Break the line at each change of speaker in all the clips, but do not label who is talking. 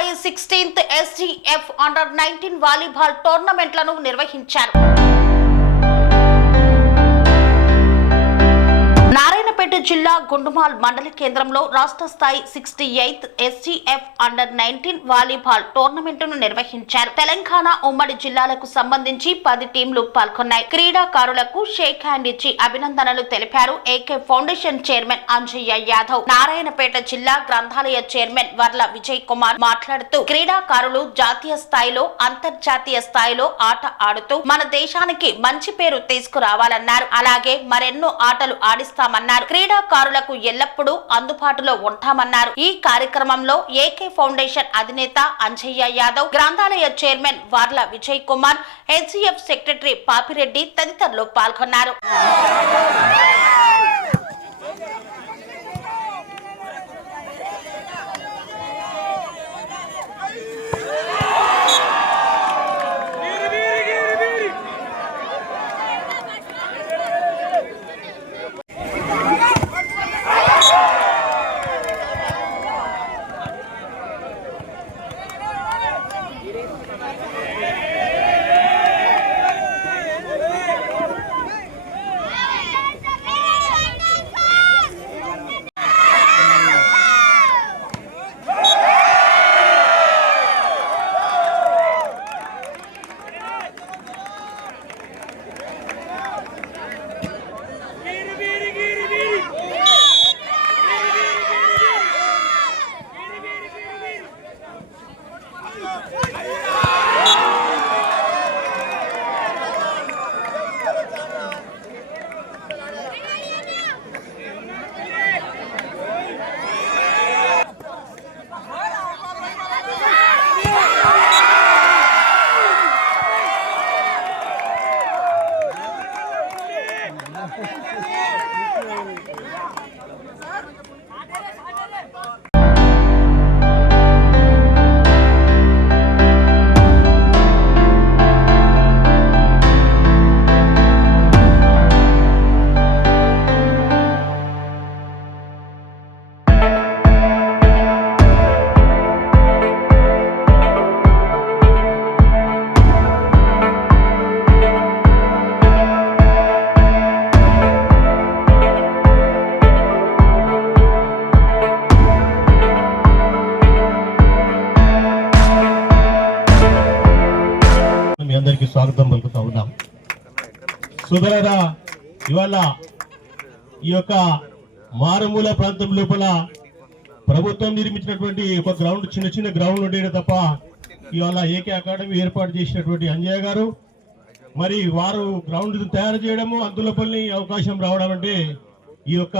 స్థాయి sixteenth SGF under nineteen volleyball టోర్నమెంట్లను నిర్వహించారు. జిల్లా గుండుమాల్ మండల కేంద్రంలో రాష్ట్ర స్థాయి sixty eighth STF under nineteen volleyball టోర్నమెంట్ను నిర్వహించారు. తెలంగాణ ఉమ్మడి జిల్లాలకు సంబంధించి పది టీంలు పాల్గొన్నాయి. క్రీడాకారులకు షేక్ హ్యాండ్ ఇచ్చి అభినందనలు తెలిపారు AK foundation chairman Anjaiah Yadav. Narayanpet జిల్లా గ్రంథాలయ చైర్మన్ వర్ల విజయ్ కుమార్ మాట్లాడుతూ క్రీడాకారులు జాతీయ స్థాయిలో అంతర్జాతీయ స్థాయిలో ఆట ఆడుతూ మన దేశానికి మంచి పేరు తీసుకురావాలన్నారు. అలాగే మరెన్నో ఆటలు ఆడిస్తామన్నారు. క్రీడాకారులకు ఎల్లప్పుడూ అందుబాటులో ఉంటామన్నారు. ఈ కార్యక్రమంలో ఏకే ఫౌండేషన్ అధినేత అంజయ్య యాదవ్ గ్రంథాలయ chairman Varla Vijay Kumar HCF secretary Papireddy తదితరులు పాల్గొన్నారు.
అందరికీ స్వాగతం పలుకుతా ఉన్నాం. సుధరరా ఇవాళ ఈ యొక్క మారుమూల ప్రాంతం లోపల ప్రభుత్వం నిర్మించినటువంటి ఒక గ్రౌండ్ చిన్న చిన్న గ్రౌండ్ ఉండేది తప్ప ఇవాళ ఏకే అకాడమీ ఏర్పాటు చేసినటువంటి అంజయ్య గారు. మరి వారు గ్రౌండ్ తయారు చేయడము అందులోపల్ని అవకాశం రావడం అంటే ఈ యొక్క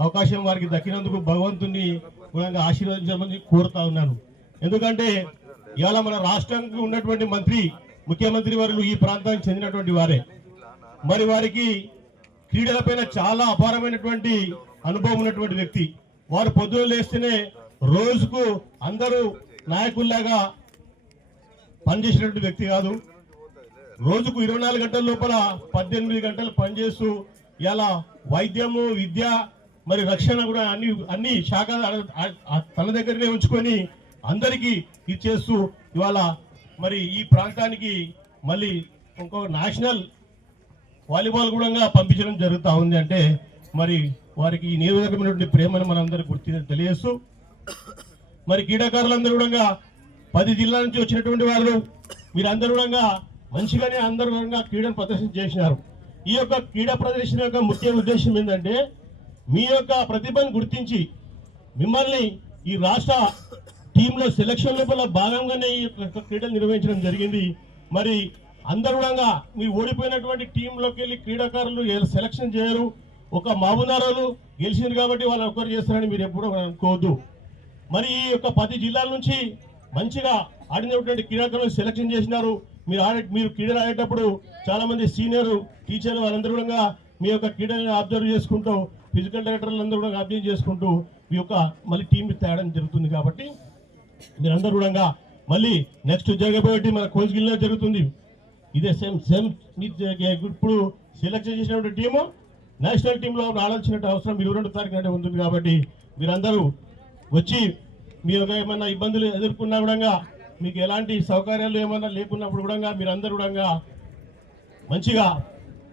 అవకాశం వారికి దక్కినందుకు భగవంతుని కూడా ఆశీర్వదించమని కోరుతా ఉన్నాను ఎందుకంటే ఇవాళ మన రాష్ట్రానికి ఉన్నటువంటి మంత్రి ముఖ్యమంత్రి వారు ఈ ప్రాంతానికి చెందినటువంటి వారే. మరి వారికి క్రీడలపైన చాలా అపారమైనటువంటి అనుభవం ఉన్నటువంటి వ్యక్తి. వారు పొద్దున లేస్తేనే రోజుకు అందరూ నాయకుల్లాగా పనిచేసినటువంటి వ్యక్తి కాదు. రోజుకు ఇరవై నాలుగు గంటల లోపల పద్దెనిమిది గంటలు పనిచేస్తూ ఇలా వైద్యము విద్య మరి రక్షణ కూడా అన్ని అన్ని శాఖ తన దగ్గరనే ఉంచుకొని అందరికీ ఇచ్చేస్తూ ఇవాళ మరి ఈ ప్రాంతానికి మళ్ళీ ఇంకో నేషనల్ వాలీబాల్ కూడా పంపించడం జరుగుతూ ఉంది అంటే మరి వారికి ఈ నియోజకమైనటువంటి ప్రేమను మనందరూ గుర్తి తెలియజేస్తూ మరి క్రీడాకారులందరూ కూడా పది జిల్లాల నుంచి వచ్చినటువంటి వాళ్ళు మీరందరూ కూడా మంచిగానే అందరూ కూడా క్రీడను ప్రదర్శన చేసినారు. ఈ యొక్క క్రీడా ప్రదర్శన యొక్క ముఖ్య ఉద్దేశం ఏంటంటే మీ యొక్క ప్రతిభను గుర్తించి మిమ్మల్ని ఈ రాష్ట్ర టీంలో సెలక్షన్ లోపల భాగంగానే ఈ యొక్క క్రీడలు నిర్వహించడం జరిగింది. మరి అందరూ కూడా మీ ఓడిపోయినటువంటి టీంలోకి వెళ్ళి క్రీడాకారులు సెలక్షన్ చేయరు. ఒక మాబునారాలు గెలిచింది కాబట్టి వాళ్ళు ఒక్కరు చేస్తారని మీరు ఎప్పుడూ అనుకోవద్దు. మరి ఈ యొక్క పది జిల్లాల నుంచి మంచిగా ఆడినటువంటి క్రీడాకారులు సెలక్షన్ చేసినారు. మీరు ఆడే మీరు క్రీడలు ఆడేటప్పుడు చాలామంది సీనియర్ టీచర్లు వాళ్ళందరూ కూడా మీ యొక్క క్రీడలను అబ్జర్వ్ చేసుకుంటూ ఫిజికల్ డైరెక్టర్లు అందరూ కూడా అబ్జర్వ్ చేసుకుంటూ మీ యొక్క మళ్ళీ టీం తేడం జరుగుతుంది కాబట్టి మీరందరూ కూడా మళ్ళీ నెక్స్ట్ జరగబోయేటి మన కోచిగిల్లో జరుగుతుంది. ఇదే సేమ్ సేమ్ ఇప్పుడు సెలెక్షన్ చేసినటువంటి టీము నేషనల్ టీంలో ఆలోచించిన అవసరం ఇరవై రెండు తారీఖు నాటే ఉంటుంది కాబట్టి మీరందరూ వచ్చి మీ యొక్క ఏమైనా ఇబ్బందులు ఎదుర్కొన్నా కూడా మీకు ఎలాంటి సౌకర్యాలు ఏమైనా లేకున్నప్పుడు కూడా మీరందరూ కూడా మంచిగా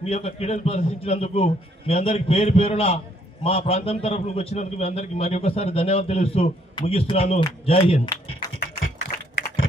మీ యొక్క క్రీడలు ప్రదర్శించినందుకు మీ అందరికి పేరు పేరున మా ప్రాంతం తరఫున వచ్చినందుకు మీ అందరికి మరి ఒకసారి ధన్యవాదాలు తెలుస్తూ ముగిస్తున్నాను. Jai Hind.